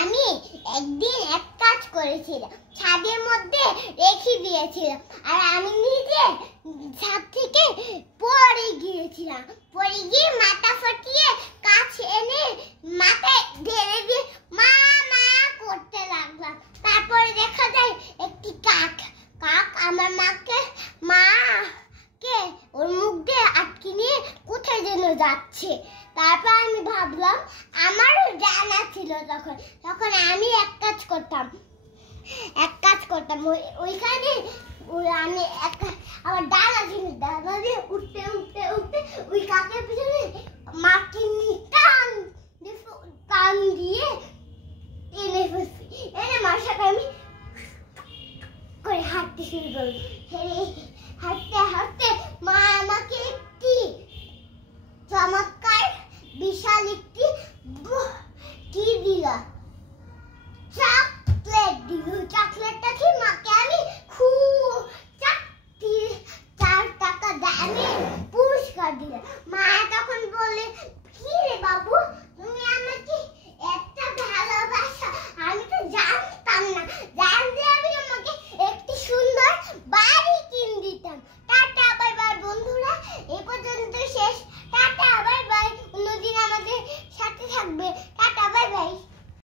আমি একদিন এক কাজ করেছিলাম, ছাদের মধ্যে রেখে দিয়েছিলাম, আর আমি নিজে ছাদ থেকে পড়ে গিয়েছিলাম। পড়ে গিয়ে মাথা ফাটিয়ে কাছ এনে মাথায় ঢেলে দিয়ে মা মা করতে লাগলাম। তারপরে দেখা যায় একটি কাক আমার মাকে ওর মুখ দিয়ে আটকে নিয়ে কোথায় যেন যাচ্ছে। তারপর আমি ভাবলাম আমারও জানা ছিল, তখন আমি এক কাজ করতাম ওইখানে আমি আমার ডালা দিয়ে উঠতে ওই কাকের পিছনে মাকে টান দিয়ে এনে ফেলছি। এনে মার সাথে আমি করে হাঁটতে শুরু করি। হাঁটতে মা আমাকে একটি চমৎকার বিশাল একটি কি দিল, চকলেট দিল। চকলেটটা